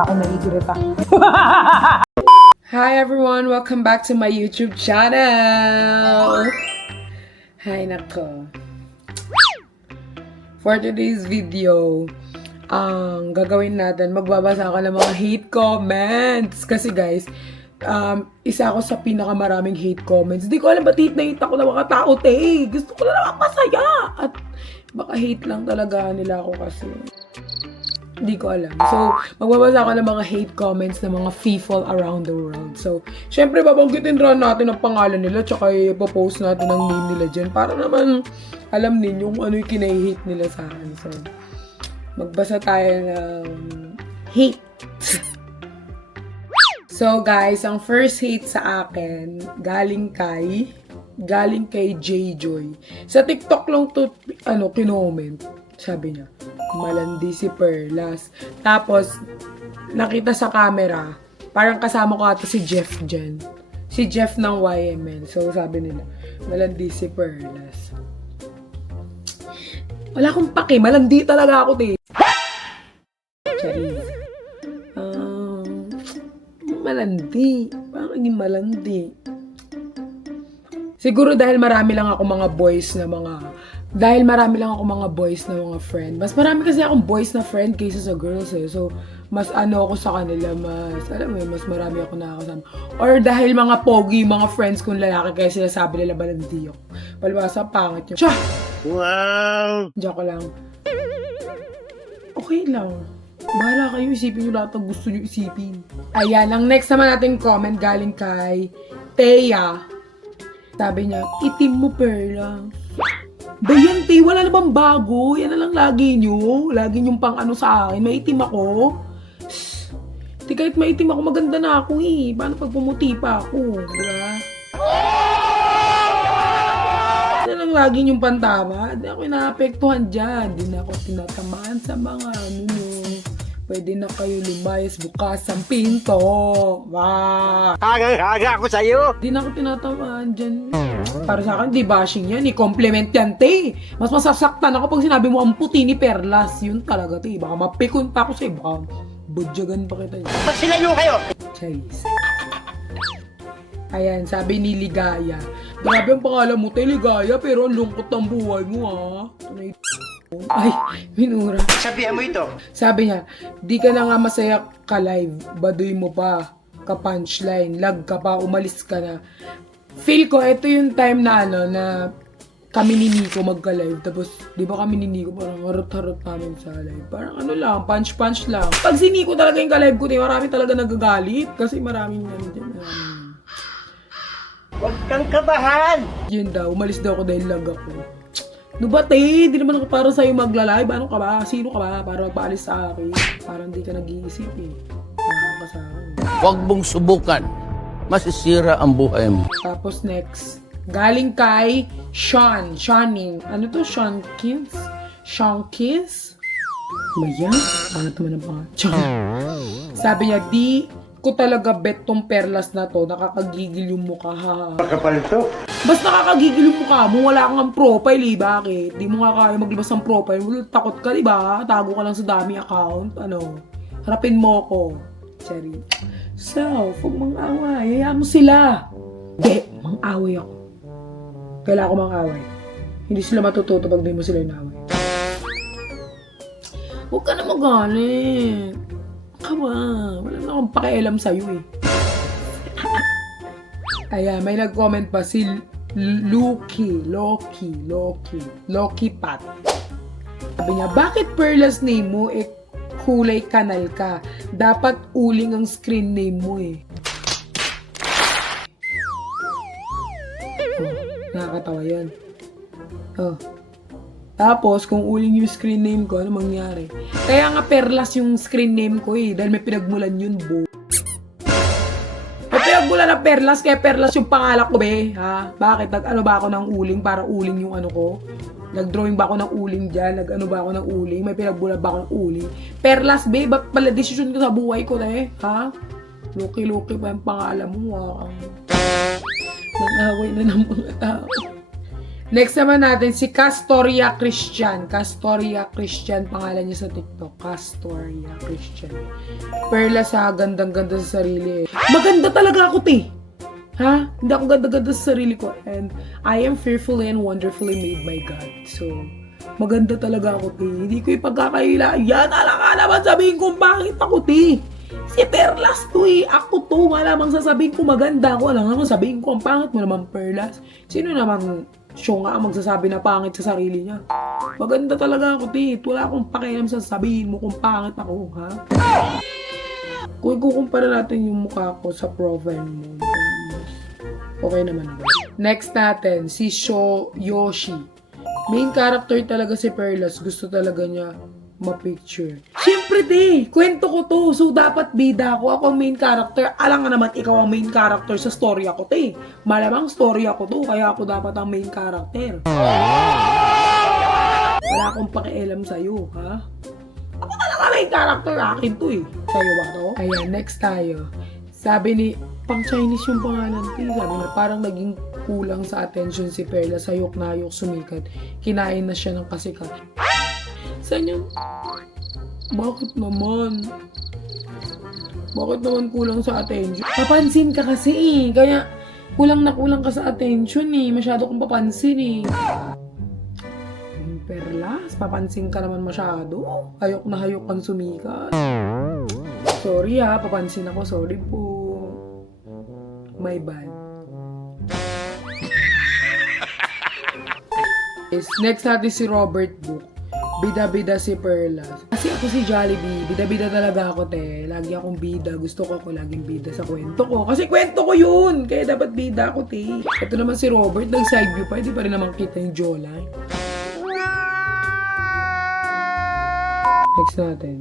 Bigla ako naiirita. Hi everyone! Welcome back to my YouTube channel! Hi nako. For today's video, ang gagawin natin, magbabasa ako ng mga hate comments. Kasi guys, isa ako sa pinakamaraming hate comments. Hindi ko alam ba't hate na hate ako ng mga tao, te. Gusto ko na lang masaya. At baka hate lang talaga nila ako kasi. Hindi ko alam. So, magbabasa ako ng mga hate comments ng mga people around the world. So, syempre, babanggitin rin natin ang pangalan nila tsaka ipopost natin ang name nila dyan para naman alam ninyo kung ano yung kinahihate nila sa akin. So, magbasa tayo ng hate. So, guys, ang first hate sa akin, galing kay J-Joy. Sa TikTok lang to, kinoment. Sabi niya, malandi si Perlas. Tapos, nakita sa camera, parang kasama ko ata si Jeff dyan. Si Jeff ng YML. So, sabi nila, malandi si Perlas. Wala akong pake, malandi talaga ako, te. Charis. Malandi. Parang naging malandi. Siguro dahil marami lang ako mga boys na mga friend. Mas marami kasi akong boys na friend kaysa sa girls eh. So, mas ako sa kanila, mas marami ako nakakasama. Or dahil mga pogi, mga friends kong lalaki, kaya sila sabi nila balandi ako. Palibasa, pangit yun. Tsa! Wow! Diyan ko lang. Okay lang. Bahala kayo, isipin nyo lahat ang gusto nyo isipin. Ayan, ang next naman natin comment galing kay Thea. Sabi niya, itim mo, Perla. Ba yan, Te? Wala na bang bago? Yan na lang lagi nyo. Lagi nyong pang sa akin. Maitim ako. Di kahit maitim ako, maganda na ako eh. Paano pag pumuti pa ako? Diba? Yan lang lagi nyong pantama. Di ako inaapektuhan dyan. Di na ako tinatamaan sa mga Pwede na kayo lumayas, bukas ang pinto. Wow! Hagang-haga ako sa'yo! Di na ako tinatamaan dyan. Para sa akin, di bashing yan. I-compliment yan, te. Mas masasaktan ako pag sinabi mo ang puti ni Perlas. Yun talaga, te. Baka mapikon pa ako sa'yo. Baka budyagan pa kita. Pag silayo kayo! Chase. Ayan, sabi ni Ligaya. Grabe ang pangalan mo, te, Ligaya. Pero ang lungkot ng buhay mo, ha. Ay, minura. Sabihan mo ito. Sabi niya, di ka na nga masaya ka live, baduy mo pa, ka punchline, lag ka pa, umalis ka na. Feel ko, ito yung time na na kami ni Nico magka-live. Tapos, di ba kami ni Nico parang harot-harot namin sa live. Parang lang, punch-punch lang. Pag si Nico talaga yung ka-live ko, marami talaga nagagalit. Kasi maraming dyan. Huwag kang kabahan! Yun daw, umalis daw ako dahil lag ako. No ba, te? Di naman ako para sa'yo magla-live. Ano ka ba? Sino ka ba? Para magpaalis sa akin. Parang di ka nag-iisip eh. Parang ka sa akin. Huwag mong subukan. Masisira ang buhay mo. Tapos next. Galing kay Seaning. Ano to? Sean Kiss? Sean Kiss? Maya? Pangat naman ang pangat. Sabi niya, di ko talaga bet tong Perlas na to. Nakakagigil yung mukha. Makapal ito. Basta nakakagigil yung mukha mo, wala kang profile eh. Bakit? Di mo nga kaya maglabas ng profile. Takot ka, di ba? Tago ka lang sa dami account. Harapin mo ko. Cherry. So, huwag mang-away. Hayaan mo sila. Di, mang-away ako. Kailangan ko mang-away. Hindi sila matututo pag di mo sila inaway. Huwag ka na magalit. Kawa, wala na akong pakialam sa'yo eh. Ayan, may nag-comment pa si Loki Pat. Sabi niya, bakit Perlas name mo kulay kanal ka? Dapat uling ang screen name mo eh. Nakakatawa yun. Tapos, kung uling yung screen name ko, ano mangyari? Kaya nga Perlas yung screen name ko eh. Dahil may pinagmulan yun, May pinagmulan na Perlas, kaya Perlas yung pangalan ko, be. Ha? Bakit? Nag-ano ba ako ng uling para uling yung ano ko? Nag-drawing ba ako ng uling dyan? Nag-ano ba ako ng uling? May pinagmulan ba ako ng uling? Perlas, be. Ba't pala desisyon ko sa buhay ko, eh? Ha? Luki-luki pa yung pangalan mo, ha? Nag-away na ng mga tao. Next naman natin, si Castoria Christian. Castoria Christian, pangalan niya sa TikTok. Castoria Christian. Perla sa gandang-ganda sa sarili eh. Maganda talaga ako, te. Ha? Hindi ako ganda-ganda sa sarili ko. And I am fearfully and wonderfully made by God. So, maganda talaga ako, te. Hindi ko ipagkakaila. Yan, ala naman sabihin kong pangit ako, te. Si Perlas to eh. Ako to. Malamang sasabihin ko maganda ako. Alam naman sabihin ko ang pangit mo naman, Perlas. Sino naman siya nga ang magsasabi na pangit sa sarili niya? Maganda talaga ako, te. Wala akong pakialam sa sabihin mo kung pangit ako, ha? Kung ikukumpara natin yung mukha ko sa profile mo, okay naman ako. Next natin, si Yoshi. Main character talaga si Perlas. Gusto talaga niya ma-picture. Siyempre, te! Kwento ko to. So, dapat bida ako. Ako ang main character. Alam nga naman, ikaw ang main character sa story ako, te. Malamang story ako to. Kaya ako dapat ang main character. Wala akong pakialam sa'yo, ha? Ako talaga main character. Akin to, eh. Sa'yo ba to? Ayan, next tayo. Sabi ni, pang Chinese yung pangalan, te. Sabi na, parang naging kulang sa attention si Perla. Sayok na ayok sumikat. Kinain na siya ng kasikat. Saan yung... Bakit naman? Bakit naman kulang sa attention? Papansin ka kasi eh. Kaya kulang na kulang ka sa attention eh. Masyado kang papansin eh. Perlas, papansin ka naman masyado. Hayok na hayok kang sumikat. Sorry ha, papansin ako. Sorry po. My bad. Next natin si Robert Book. Bida-bida si Perlas. Kasi ako si Jollibee. Bida-bida talaga ako, te. Lagi akong bida. Gusto ko ako laging bida sa kwento ko. Kasi kwento ko yun. Kaya dapat bida ako, te. Ito naman si Robert. Nag-side view pa. Hindi pa rin naman kita yung jawline. Next natin.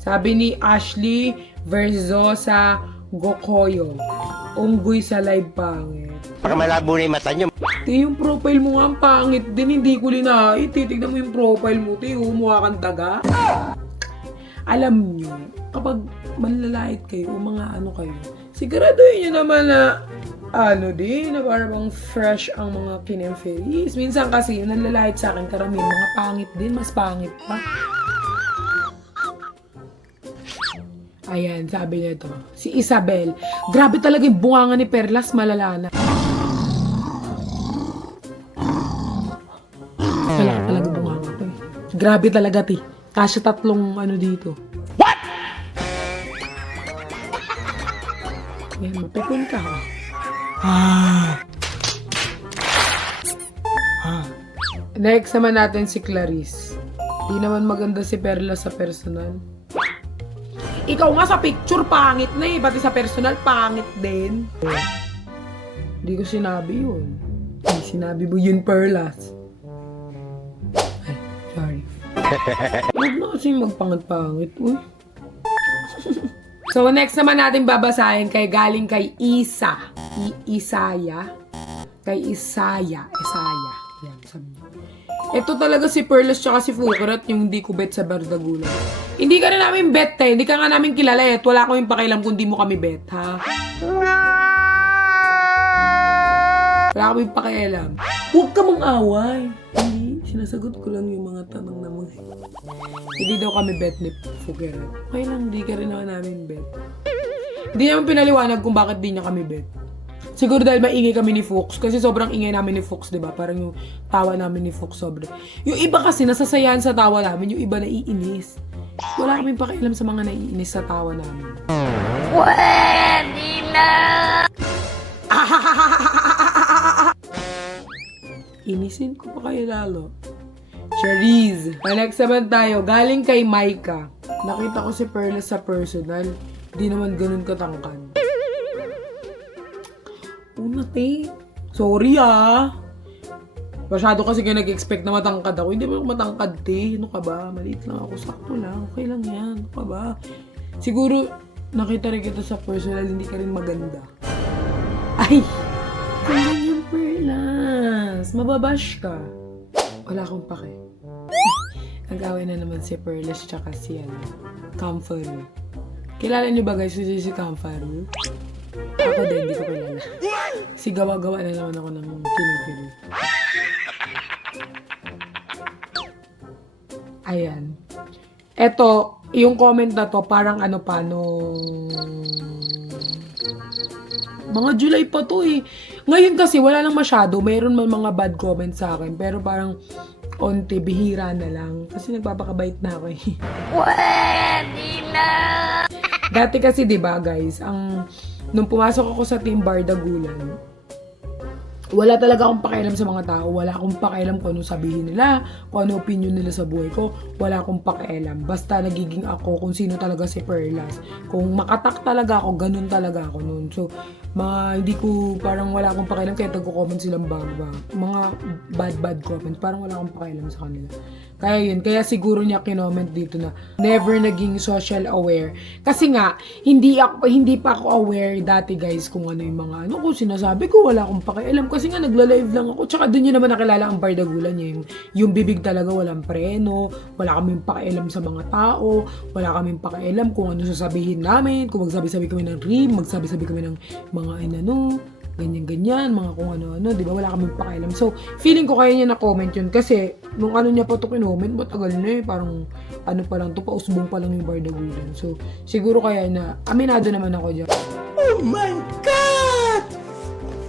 Sabi ni Ashley Verzo sa Gokoyo. Unggoy sa live pangit. Baka malabo na yung mata nyo. Te, yung profile mo nga ang pangit din, hindi ko linahit. Titignan mo yung profile mo, te, mukha kang daga. Alam nyo, kapag manlalait kayo, o mga ano kayo, siguraduhin nyo naman na, na parang fresh ang mga kinemferis. Minsan kasi, yung nanlalait sa akin, karamihan, mga pangit din, mas pangit pa. Ayan, sabi niya to. Si Isabel. Grabe talaga yung bunganga ni Perlas, malala na. Wala ka talaga bunganga ko eh. Grabe talaga, ti. Kasya tatlong ano dito. What? Ayan, mapipin ka. Next naman natin si Clarice. Di naman maganda si Perlas sa personal. Ikaw nga sa picture, pangit na eh. Pati sa personal, pangit din. Hindi ko sinabi yun. Sinabi mo yun, Perlas. Ay, sorry. Huwag na kasi magpangit-pangit. Uy. So, next naman natin babasahin galing kay Isa. Isaya. Kay Isaya. Yan, sabi niya. Ito talaga si Perlas tsaka si Fukarat yung hindi ko bet sa Bardagulan. Hindi ka na namin bet eh. Hindi ka nga namin kilala eh. Wala akong pakialam kung di mo kami bet, ha? Wala akong pakialam. Huwag ka mang away. Hindi. Sinasagot ko lang yung mga tanong naman. Hindi daw kami bet ni Fukarat. Okay lang, hindi ka rin naman namin bet. Hindi naman pinaliwanag kung bakit di niya kami bet. Siguro dahil maingay kami ni Fox. Kasi sobrang ingay namin ni Fox, diba? Parang yung tawa namin ni Fox sobrang. Yung iba kasi nasasayahan sa tawa namin. Yung iba naiinis. Wala kaming pakialam sa mga naiinis sa tawa namin. Pwede na! Inisin ko pa kayo lalo. Cherise. Next naman tayo. Galing kay Maika. Nakita ko si Perla sa personal. Di naman ganun katangkad. Una, te. Sorry, Masyado kasi kayo nag-expect na matangkad ako. Hindi mo matangkad, te. Ano ka ba? Maliit lang ako. Sakto lang. Okay lang yan. Ano ka ba? Siguro, nakita rin kita sa personal, hindi ka rin maganda. Ay! Ganyan yung Perlas. Mababash ka. Wala akong pake. Nag-away na naman si Perlas tsaka si Kamfaru. Kilala niyo ba guys si Kamfaru? Ako din, hindi ko kilala. Si gawa-gawa na naman ako ng kinipili. Ayan. Eto, yung comment na to, parang ano pa, mga July pa to eh. Ngayon kasi, wala lang masyado. Mayroon man mga bad comments sa akin. Pero parang, onti, bihira na lang. Kasi nagpapakabait na ako eh. Pwede na! Dati kasi, di ba guys, nung pumasok ako sa Team Bardagulan, wala talaga akong pakialam sa mga tao. Wala akong pakialam kung anong sabihin nila, kung ano opinion nila sa buhay ko. Wala akong pakialam. Basta nagiging ako kung sino talaga si Perlas. Kung makatak talaga ako, ganun talaga ako noon. So, hindi ko, parang wala akong pakialam kahit nagko-comment silang mga bad comments. Parang wala akong pakialam sa kanila. Kaya yun, kaya siguro niya kinoment dito na never naging social aware. Kasi nga, hindi pa ako aware dati guys kung ano yung mga kung sinasabi ko, wala akong pakialam. Kasi nga, nagla-live lang ako. Tsaka doon yun naman nakilala ang Bardagulan niya. Yung bibig talaga walang preno, wala kaming pakialam sa mga tao, wala kaming pakialam kung ano sasabihin namin, kung magsabi-sabi kami ng rim, magsabi-sabi kami ng mga ganyan-ganyan, mga kung ano-ano, di ba? Wala kaming pakialam. So, feeling ko kaya niya na-comment yun kasi nung ano niya pa ito kinoment, matagal na eh, parang ano pa lang to, pausbong pa lang yung Bardagulan. So, siguro kaya na, aminado naman ako dyan. Oh my God!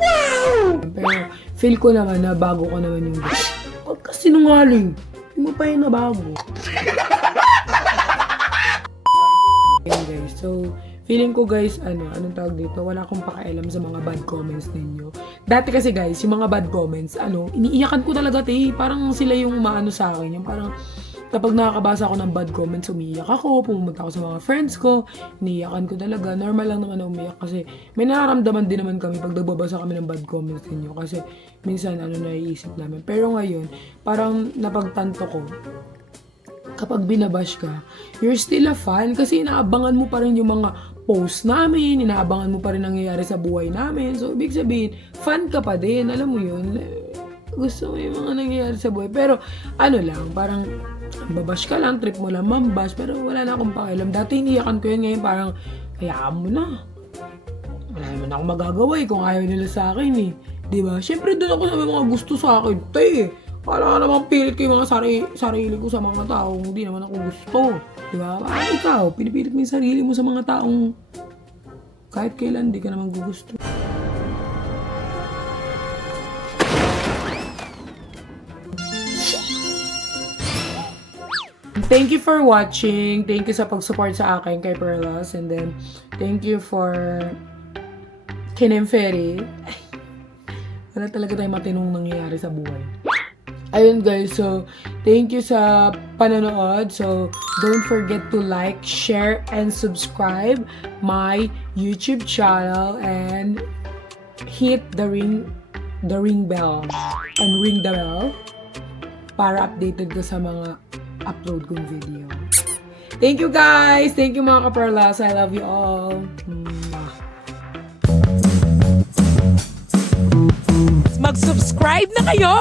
Wow! Pero, feel ko naman na bago ko naman yung huwag ka sinungaling. Hindi mo pa yun na bago. Ayan guys, so, feeling ko guys, anong tawag dito, wala akong pakialam sa mga bad comments ninyo. Dati kasi guys, yung mga bad comments, iniiyakan ko talaga parang sila yung umaano sa akin. Yung parang, kapag nakakabasa ako ng bad comments, umiiyak ako, pumunta ako sa mga friends ko, iniiyakan ko talaga. Normal lang naman na umiyak kasi may nararamdaman din naman kami pag nagbabasa kami ng bad comments ninyo. Kasi minsan, naiisip namin. Pero ngayon, parang napagtanto ko, kapag binabash ka, you're still a fan kasi inaabangan mo pa rin yung mga post namin, inaabangan mo pa rin nangyayari sa buhay namin. So, ibig sabihin, fan ka pa din. Alam mo yun, gusto mo yung mga nangyayari sa buhay. Pero, lang, parang, babash ka lang, trip mo lang mambash, pero wala na akong pakialam. Dati iniyakan ko yun, ngayon parang, hayaan mo na. Wala naman akong magagawa kung ayaw nila sa akin eh. Diba? Siyempre, doon ako sa mga gusto sa akin. Wala namang pilit ko yung mga sarili ko sa mga taong hindi naman ako gusto. Diba? Parang ikaw, pinipilit mo yung sarili mo sa mga taong kahit kailan di ka naman gugusto. Thank you for watching. Thank you sa pag-support sa akin kay Perlas. And then, thank you for Kinem Ferry. Wala talaga tayong matinong nangyayari sa buhay. Ayun guys, so thank you sa panonood. So don't forget to like, share, and subscribe my YouTube channel and hit the ring bell and ring the bell para updated ka sa mga upload kong video. Thank you guys! Thank you mga kaperlas. I love you all. Mag-subscribe na kayo!